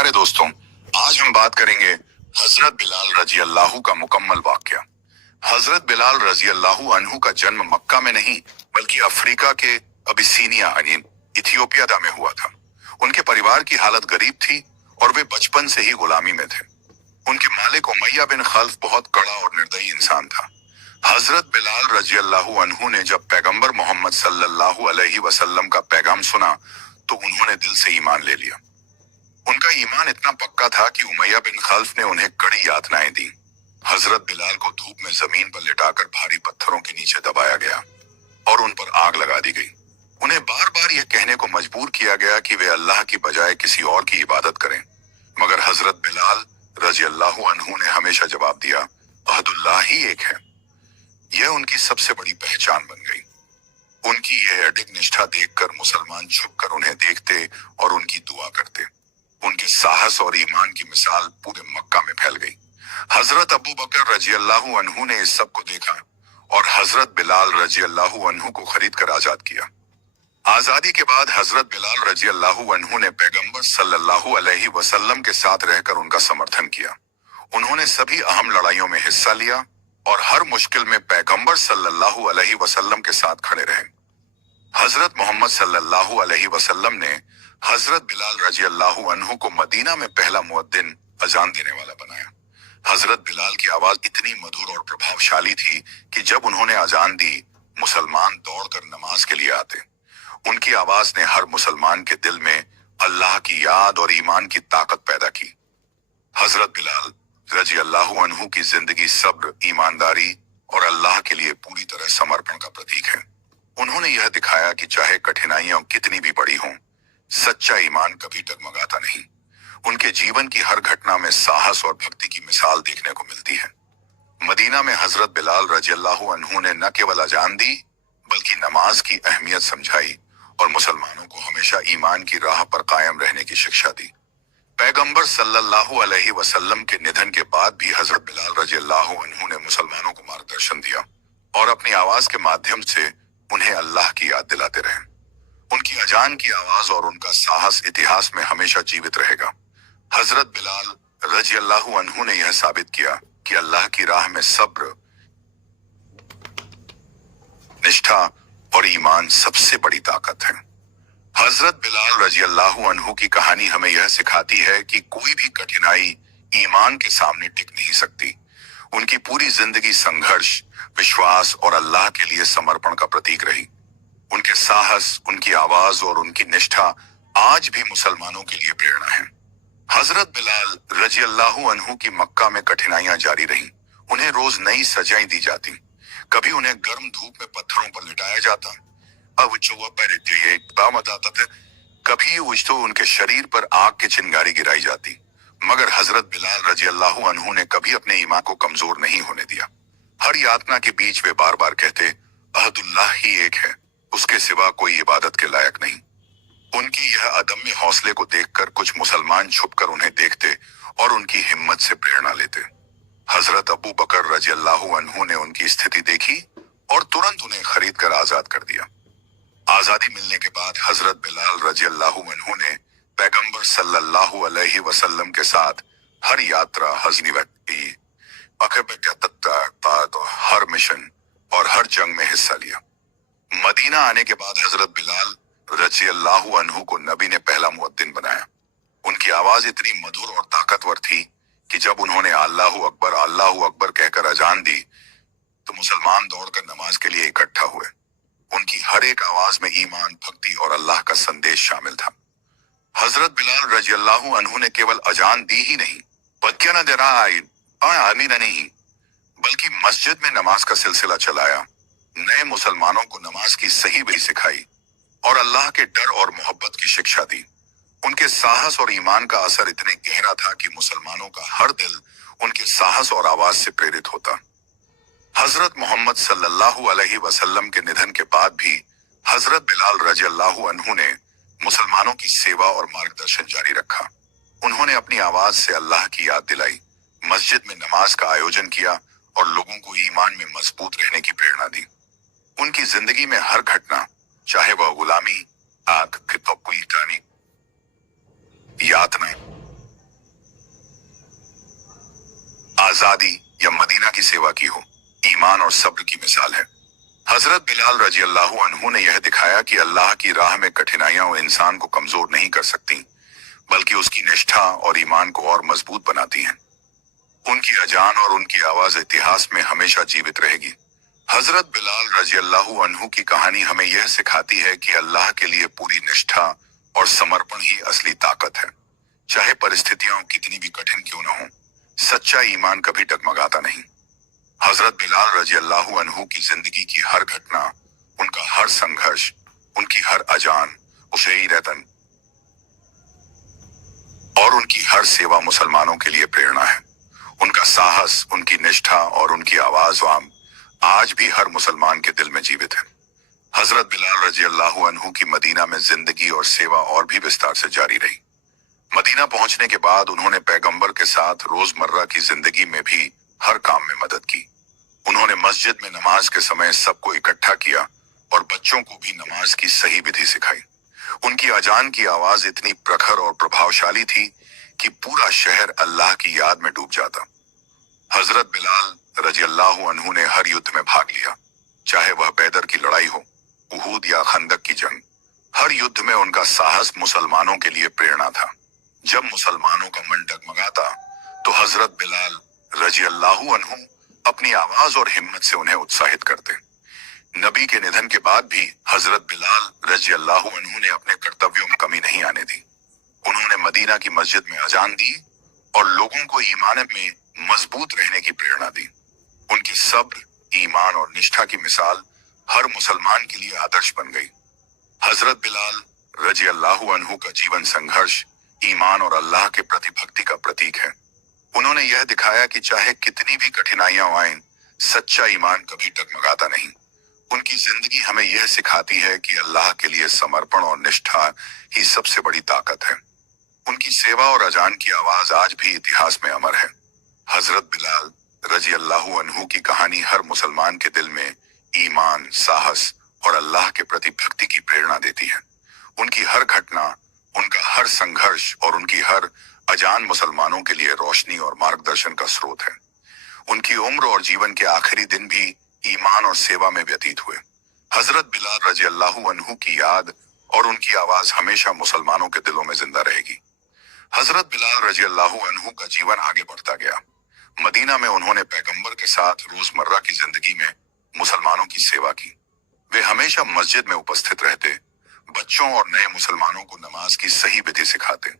प्यारे दोस्तों, आज हम बात करेंगे हजरत बिलाल रजी अल्लाह का मुकम्मल वाकया। हजरत बिलाल रजी अल्लाह अन्हु का जन्म मक्का में नहीं बल्कि अफ्रीका के अबिसीनिया यानी इथियोपिया में हुआ था। उनके परिवार की हालत गरीब थी और वे बचपन से ही गुलामी में थे। उनके मालिक उमैया बिन खल्फ बहुत कड़ा और निर्दयी इंसान था। हजरत बिलाल रजी अल्लाह अन्हु ने जब पैगंबर मोहम्मद सल्लल्लाहु अलैहि वसल्लम का पैगाम सुना तो उन्होंने दिल से ईमान ले लिया। उनका ईमान इतना पक्का था कि उमैया बिन खल्फ ने उन्हें कड़ी यातनाएं दी। हजरत बिलाल को धूप में जमीन पर लिटाकर भारी पत्थरों के नीचे दबाया गया और उन पर आग लगा दी गई। उन्हें बार बार यह कहने को मजबूर किया गया कि वे अल्लाह की बजाय किसी और की इबादत करें, मगर हजरत बिलाल रजी अल्लाह अन्हु ने हमेशा जवाब दिया, अहदुल्लाह ही एक है। यह उनकी सबसे बड़ी पहचान बन गई। उनकी यह अडिग निष्ठा देखकर मुसलमान झुककर उन्हें देखते और उनकी दुआ करते। उनके साहस और ईमान की मिसाल पूरे मक्का में फैल गई। हजरत अबू बकर रजी अल्लाह अन्हु ने इस सब को देखा और हजरत बिलाल रजी अल्लाह अन्हु को खरीद कर आजाद किया। आजादी के बाद हजरत बिलाल रजी अल्लाह अन्हु ने पैगंबर सल्लल्लाहु अलैहि वसल्लम के साथ रहकर उनका समर्थन किया। उन्होंने सभी अहम लड़ाइयों में हिस्सा लिया और हर मुश्किल में पैगंबर सल्लल्लाहु अलैहि वसल्लम के साथ खड़े रहे। हजरत मोहम्मद सल्लल्लाहु अलैहि वसल्लम ने हजरत बिलाल रजी अल्लाह अन्हु को मदीना में पहला मुअद्दिन अजान देने वाला बनाया। हजरत बिलाल की आवाज इतनी मधुर और प्रभावशाली थी कि जब उन्होंने अजान दी, मुसलमान दौड़कर नमाज के लिए आते। उनकी आवाज ने हर मुसलमान के दिल में अल्लाह की याद और ईमान की ताकत पैदा की। हजरत बिलाल रजी अल्लाह अन्हु की जिंदगी सब्र, ईमानदारी और अल्लाह के लिए पूरी तरह समर्पण का प्रतीक है। उन्होंने यह दिखाया कि चाहे कठिनाइयां कितनी भी बड़ी हों, सच्चा ईमान कभी डगमगाता नहीं। उनके जीवन की हर घटना में साहस और भक्ति की मिसाल देखने को मिलती है। मदीना में हजरत बिलाल रजी अल्लाह अन्हु ने न केवल अजान दी बल्कि नमाज की अहमियत समझाई और मुसलमानों को हमेशा ईमान की राह पर कायम रहने की शिक्षा दी। पैगंबर सल्लल्लाहु अलैहि वसल्लम के निधन के बाद भी हजरत बिलाल रजी अल्लाह अन्हु ने मुसलमानों को मार्गदर्शन दिया और अपनी आवाज के माध्यम से उन्हें अल्लाह की याद दिलाते रहे। उनकी अजान की आवाज और उनका साहस इतिहास में हमेशा जीवित रहेगा। हजरत बिलाल रजी अल्लाह अन्हु ने यह साबित किया कि अल्लाह की राह में सब्र, निष्ठा और ईमान सबसे बड़ी ताकत है। हजरत बिलाल रजी अल्लाह अन्हु की कहानी हमें यह सिखाती है कि कोई भी कठिनाई ईमान के सामने टिक नहीं सकती। उनकी पूरी जिंदगी संघर्ष, विश्वास और अल्लाह के लिए समर्पण का प्रतीक रही। उनके साहस, उनकी आवाज और उनकी निष्ठा आज भी मुसलमानों के लिए प्रेरणा है। हजरत बिलाल रजी अल्लाह अन्हु की मक्का में कठिनाइयां जारी रहीं। उन्हें रोज नई सजाएं दी जाती। कभी उन्हें गर्म धूप में पत्थरों पर लिटाया जाता, कभी उनके शरीर पर आग की चिंगारी गिराई जाती, मगर हजरत बिलाल रजी अल्लाह अन्हु ने कभी अपने ईमान को कमजोर नहीं होने दिया। हर यातना के बीच वे बार बार कहते, अहदुल्लाह ही एक है, उसके सिवा कोई इबादत के लायक नहीं। उनकी यह अदम्य हौसले को देखकर कुछ मुसलमान छुपकर उन्हें देखते और उनकी हिम्मत से प्रेरणा लेते। हजरत अबू बकर रजी अल्लाह अन्हु ने उनकी स्थिति देखी और तुरंत उन्हें खरीद कर आजाद कर दिया। आजादी मिलने के बाद हजरत बिलाल रजी अल्लाह अन्हु ने पैगंबर सल्लल्लाहु अलैहि वसल्लम के साथ हर यात्रा, हर मिशन और हर जंग में हिस्सा लिया। मदीना आने के बाद हजरत बिलाल रजी अल्लाह अन्हु को नबी ने पहला मुअद्दिन बनाया। उनकी आवाज इतनी मधुर और ताकतवर थी कि जब उन्होंने अल्लाहु अकबर कहकर अजान दी तो मुसलमान दौड़कर नमाज के लिए इकट्ठा हुए। उनकी हर एक आवाज में ईमान, भक्ति और अल्लाह का संदेश शामिल था। हजरत बिलाल रजी अल्लाह अन्हु ने केवल अजान दी ही नहीं बल्कि मस्जिद में नमाज का सिलसिला चलाया, नए मुसलमानों को नमाज की सही विधि सिखाई और अल्लाह के डर और मोहब्बत की शिक्षा दी। उनके साहस और ईमान का असर इतने गहरा था कि मुसलमानों का हर दिल उनके साहस और आवाज से प्रेरित होता। हजरत मोहम्मद सल्लल्लाहु अलैहि वसल्लम के निधन के बाद भी हजरत बिलाल रजी अल्लाह अन्हु ने मुसलमानों की सेवा और मार्गदर्शन जारी रखा। उन्होंने अपनी आवाज से अल्लाह की याद दिलाई, मस्जिद में नमाज का आयोजन किया और लोगों को ईमान में मजबूत रहने की प्रेरणा दी। उनकी जिंदगी में हर घटना, चाहे वह गुलामी, आग, यातना आजादी या मदीना की सेवा की हो, ईमान और सब्र की मिसाल है। हजरत बिलाल रजी अल्लाह अन्हु ने यह दिखाया कि अल्लाह की राह में कठिनाइयां इंसान को कमजोर नहीं कर सकती, बल्कि उसकी निष्ठा और ईमान को और मजबूत बनाती हैं। उनकी अजान और उनकी आवाज इतिहास में हमेशा जीवित रहेगी। हजरत बिलाल रजी अल्लाह अन्हु की कहानी हमें यह सिखाती है कि अल्लाह के लिए पूरी निष्ठा और समर्पण ही असली ताकत है। चाहे परिस्थितियां कितनी भी कठिन क्यों न हो, सच्चा ईमान कभी डगमगाता नहीं। हजरत बिलाल रजी अल्लाह अन्हु की जिंदगी की हर घटना, उनका हर संघर्ष, उनकी हर अजान, उशईरतन और उनकी हर सेवा मुसलमानों के लिए प्रेरणा है। उनका साहस, उनकी निष्ठा और उनकी आवाज आज भी हर मुसलमान के दिल में जीवित है। हजरत बिलाल रजी अल्लाह अन्हु की मदीना में जिंदगी और सेवा और भी विस्तार से जारी रही। मदीना पहुंचने के बाद उन्होंने पैगंबर के साथ रोजमर्रा की जिंदगी में भी हर काम में मदद की। उन्होंने मस्जिद में नमाज के समय सबको इकट्ठा किया और बच्चों को भी नमाज की सही विधि सिखाई। उनकी अजान की आवाज इतनी प्रखर और प्रभावशाली थी कि पूरा शहर अल्लाह की याद में डूब जाता। हजरत बिलाल रजी अल्लाह अन्हु ने हर युद्ध में भाग लिया, चाहे वह बैदर की लड़ाई हो, उहूद या खंदक की जंग। हर युद्ध में उनका साहस मुसलमानों के लिए प्रेरणा था। जब मुसलमानों का मन डगमगाता तो हजरत बिलाल रजी अल्लाह अन्हु अपनी आवाज और हिम्मत से उन्हें उत्साहित करते। नबी के निधन के बाद भी हजरत बिलाल रजी अल्लाह अन्हु ने अपने कर्तव्यों में कमी नहीं आने दी। उन्होंने मदीना की मस्जिद में अजान दी और लोगों को ईमान में मजबूत रहने की प्रेरणा दी। उनकी सब्र, ईमान और निष्ठा की मिसाल हर मुसलमान के लिए आदर्श बन गई। हजरत बिलाल रजी अल्लाह अन्हु का जीवन संघर्ष, ईमान और अल्लाह के प्रति भक्ति का प्रतीक है। उन्होंने यह दिखाया कि चाहे कितनी भी कठिनाइयां आएं, सच्चा ईमान कभी डगमगाता नहीं। उनकी जिंदगी हमें यह सिखाती है कि अल्लाह के लिए समर्पण और निष्ठा ही सबसे बड़ी ताकत है। उनकी सेवा और अजान की आवाज आज भी इतिहास में अमर है। हजरत बिलाल रजी अल्लाह अन्हु की कहानी हर मुसलमान के दिल में ईमान, साहस और अल्लाह के प्रति भक्ति की प्रेरणा देती है। उनकी हर घटना, उनका हर संघर्ष और उनकी हर अजान मुसलमानों के लिए रोशनी और मार्गदर्शन का स्रोत है। उनकी उम्र और जीवन के आखिरी दिन भी ईमान और सेवा में व्यतीत हुए। हजरत बिलाल रजी अल्लाह अन्हु की याद और उनकी आवाज हमेशा मुसलमानों के दिलों में जिंदा रहेगी। हजरत बिलाल रजी अल्लाह अन्हु का जीवन आगे बढ़ता गया। मदीना में उन्होंने पैगंबर के साथ रोजमर्रा की जिंदगी में मुसलमानों की सेवा की। वे हमेशा मस्जिद में उपस्थित रहते, बच्चों और नए मुसलमानों को नमाज की सही विधि सिखाते।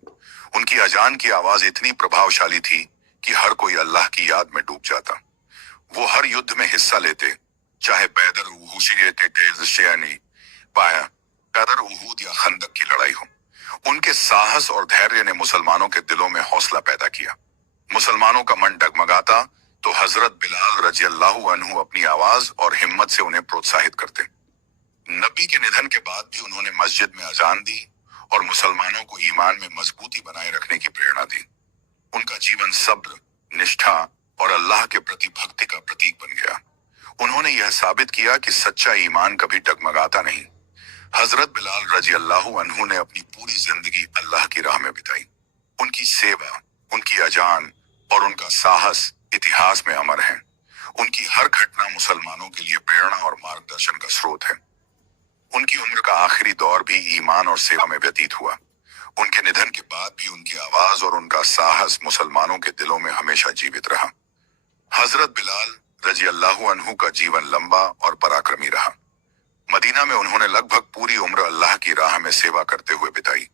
उनकी अजान की आवाज इतनी प्रभावशाली थी कि हर कोई अल्लाह की याद में डूब जाता। वो हर युद्ध में हिस्सा लेते, चाहे बैदर, पाया बैदर, उहूद या खंदक की लड़ाई हो। उनके साहस और धैर्य ने मुसलमानों के दिलों में हौसला पैदा किया। मुसलमानों का मन डगमगाता तो हजरत बिलाल रजी अल्लाह अन्हु अपनी आवाज और हिम्मत से उन्हें प्रोत्साहित करते। नबी के निधन के बाद भी उन्होंने मस्जिद में अजान दी और मुसलमानों को ईमान में मजबूती बनाए रखने की प्रेरणा दी। उनका जीवन सब्र, निष्ठा और अल्लाह के प्रति भक्ति का प्रतीक बन गया। उन्होंने यह साबित किया कि सच्चा ईमान कभी डगमगाता नहीं। हजरत बिलाल रजी अल्लाह अन्हु ने अपनी पूरी जिंदगी अल्लाह की राह में बिताई। उनकी सेवा, उनकी अजान और उनका साहस इतिहास में अमर है। उनकी हर घटना मुसलमानों के लिए प्रेरणा और मार्गदर्शन का स्रोत है। उनकी उम्र का आखिरी दौर भी ईमान और सेवा में व्यतीत हुआ। उनके निधन के बाद भी उनकी आवाज और उनका साहस मुसलमानों के दिलों में हमेशा जीवित रहा। हजरत बिलाल रजी अल्लाह अन्हु का जीवन लंबा और पराक्रमी रहा। मदीना में उन्होंने लगभग पूरी उम्र अल्लाह की राह में सेवा करते हुए बिताई।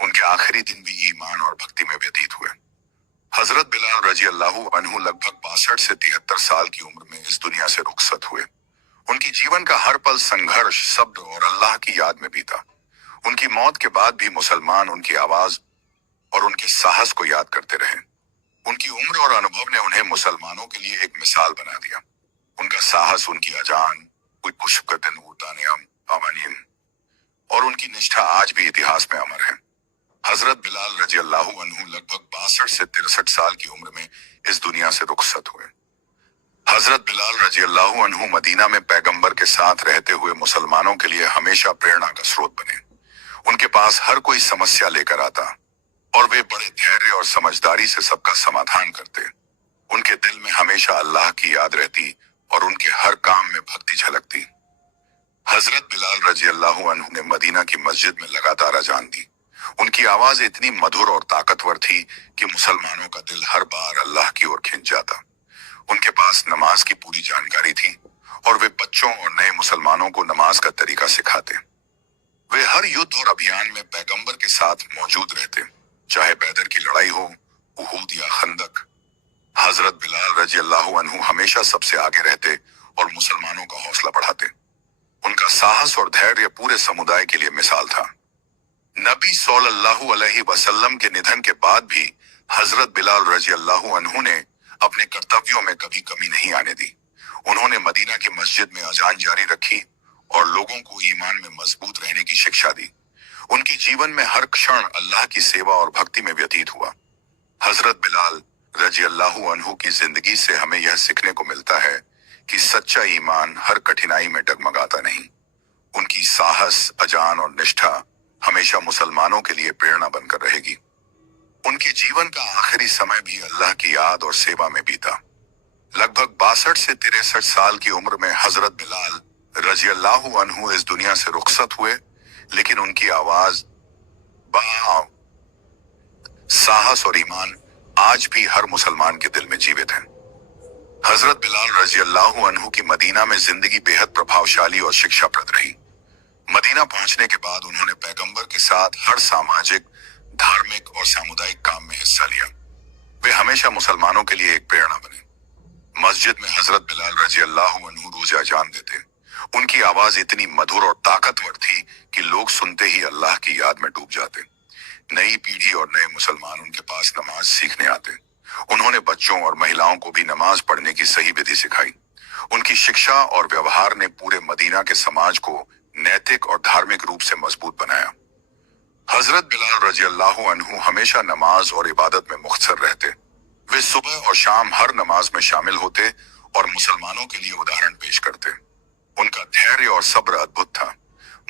उनके आखिरी दिन भी ईमान और भक्ति में व्यतीत हुए। हजरत बिलाल रजी अल्लाह अन्हु लगभग 62 से 73 साल की उम्र में इस दुनिया से रुखसत हुए। उनकी जीवन का हर पल संघर्ष, सब्र और अल्लाह की याद में बीता। उनकी मौत के बाद भी मुसलमान उनकी आवाज और उनके साहस को याद करते रहे। उनकी उम्र और अनुभव ने उन्हें मुसलमानों के लिए एक मिसाल बना दिया। उनका साहस, उनकी अजान और उनकी निष्ठा आज भी इतिहास में अमर है। हजरत बिलाल रजी अल्लाह अन्हु लगभग 62 से 63 साल की उम्र में इस दुनिया से रुखसत हुए। हजरत बिलाल रजी अल्लाह अन्हु मदीना में पैगंबर के साथ रहते हुए मुसलमानों के लिए हमेशा प्रेरणा का स्रोत बने। उनके पास हर कोई समस्या लेकर आता और वे बड़े धैर्य और समझदारी से सबका समाधान करते। उनके दिल में हमेशा अल्लाह की याद रहती और उनके हर काम में भक्ति झलकती। हजरत बिलाल रजी अल्लाह अन्हु ने मदीना की मस्जिद में लगातार अजान दी। उनकी आवाज इतनी मधुर और ताकतवर थी कि मुसलमानों का दिल हर बार अल्लाह की ओर खिंच जाता। उनके पास नमाज की पूरी जानकारी थी और वे बच्चों और नए मुसलमानों को नमाज का तरीका सिखाते। वे हर युद्ध और अभियान में पैगंबर के साथ मौजूद रहते, चाहे बैदर की लड़ाई हो, उहूद या खंदक। हजरत बिलाल रजी अल्लाह अन्हु हमेशा सबसे आगे रहते और मुसलमानों का हौसला बढ़ाते। उनका साहस और धैर्य पूरे समुदाय के लिए मिसाल था। नबी सल्लल्लाहु अलैहि वसल्लम के निधन के बाद भी हजरत बिलाल रजी अल्लाह अन्हु ने अपने कर्तव्यों में कभी कमी नहीं आने दी। उन्होंने मदीना की मस्जिद में अजान जारी रखी और लोगों को ईमान में मजबूत रहने की शिक्षा दी। उनके जीवन में हर क्षण अल्लाह की सेवा और भक्ति में व्यतीत हुआ। हजरत बिलाल रजी अल्लाह अन्हु की जिंदगी से हमें यह सीखने को मिलता है कि सच्चा ईमान हर कठिनाई में डगमगाता नहीं। उनकी साहस, अजान और निष्ठा हमेशा मुसलमानों के लिए प्रेरणा बनकर रहेगी। उनके जीवन का आखिरी समय भी अल्लाह की याद और सेवा में बीता। लगभग 62 से 63 साल की उम्र में हजरत बिलाल रजी अल्लाह अन्हु इस दुनिया से रुखसत हुए, लेकिन उनकी आवाज, बाव, साहस और ईमान आज भी हर मुसलमान के दिल में जीवित है। हजरत बिलाल रजी अल्लाह अन्हु की मदीना में जिंदगी बेहद प्रभावशाली और शिक्षाप्रद रही। मदीना पहुंचने के बाद उन्होंने पैगंबर के साथ हर सामाजिक, धार्मिक और सामुदायिक काम में हिस्सा लिया। वे हमेशा मुसलमानों के लिए एक प्रेरणा बने। मस्जिद में हजरत बिलाल रजी अल्लाह अन्हु रोज अजान देते। उनकी आवाज इतनी मधुर और ताकतवर थी कि लोग सुनते ही अल्लाह की याद में डूब जाते। नई पीढ़ी और नए मुसलमान उनके पास नमाज सीखने आते। उन्होंने बच्चों और महिलाओं को भी नमाज पढ़ने की सही विधि सिखाई। उनकी शिक्षा और व्यवहार ने पूरे मदीना के समाज को नैतिक और धार्मिक रूप से मजबूत बनाया। हजरत बिलाल रजी अल्लाह अन्हु हमेशा नमाज और इबादत में मुख्तसर रहते। वे सुबह और शाम हर नमाज में शामिल होते और मुसलमानों के लिए उदाहरण पेश करते। उनका धैर्य और सब्र अद्भुत था।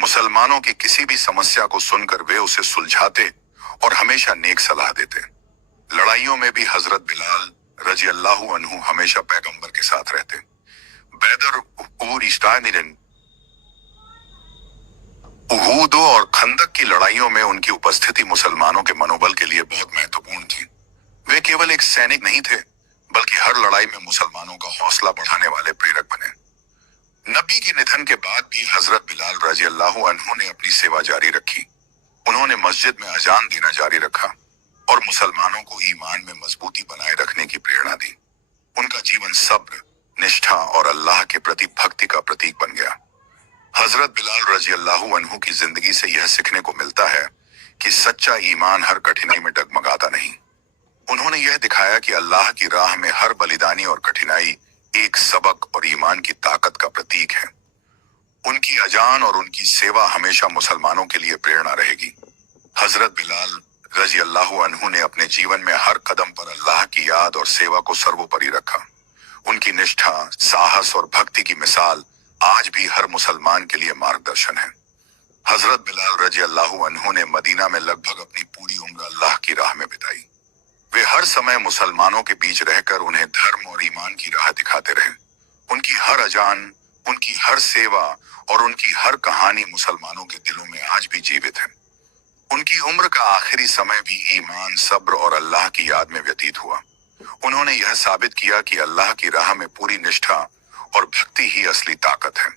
मुसलमानों की किसी भी समस्या को सुनकर वे उसे सुलझाते और हमेशा नेक सलाह देते। लड़ाइयों में भी हजरत बिलाल रजी अल्लाह अन्हु हमेशा पैगंबर के साथ रहते। बैदर, उहूद और खंदक की लड़ाइयों में उनकी उपस्थिति मुसलमानों के मनोबल के लिए बहुत महत्वपूर्ण थी। वे केवल एक सैनिक नहीं थे, बल्कि हर लड़ाई में मुसलमानों का हौसला बढ़ाने वाले प्रेरक बने। नबी के निधन के बाद भी हजरत बिलाल रजी अल्लाह अन्हु ने अपनी सेवा जारी रखी। उन्होंने मस्जिद में अजान देना जारी रखा और मुसलमानों को ईमान में मजबूती बनाए रखने की प्रेरणा दी। उनका जीवन सब्र, निष्ठा और अल्लाह के प्रति भक्ति का प्रतीक बन गया। हजरत बिलाल रजी अल्लाह अन्हु की जिंदगी से यह सीखने को मिलता है कि सच्चा ईमान हर कठिनाई में डगमगाता नहीं। उन्होंने यह दिखाया कि अल्लाह की राह में हर बलिदानी और कठिनाई एक सबक और ईमान की ताकत का प्रतीक है। उनकी अजान और उनकी सेवा हमेशा मुसलमानों के लिए प्रेरणा रहेगी। हजरत बिलाल रजी अल्लाह अन्हु ने अपने जीवन में हर कदम पर अल्लाह की याद और सेवा को सर्वोपरि रखा। उनकी निष्ठा, साहस और भक्ति की मिसाल आज भी हर मुसलमान के लिए मार्गदर्शन है। हजरत बिलाल रजी अल्लाह अन्हु ने मदीना में लगभग अपनी पूरी उम्र अल्लाह की राह में बिताई। वे हर समय मुसलमानों के बीच रहकर उन्हें धर्म और ईमान की राह दिखाते रहे। उनकी हर अजान, उनकी हर सेवा और उनकी हर कहानी मुसलमानों के दिलों में आज भी जीवित है। उनकी उम्र का आखिरी समय भी ईमान, सब्र और अल्लाह की याद में व्यतीत हुआ। उन्होंने यह साबित किया कि अल्लाह की राह में पूरी निष्ठा और भक्ति ही असली ताकत है।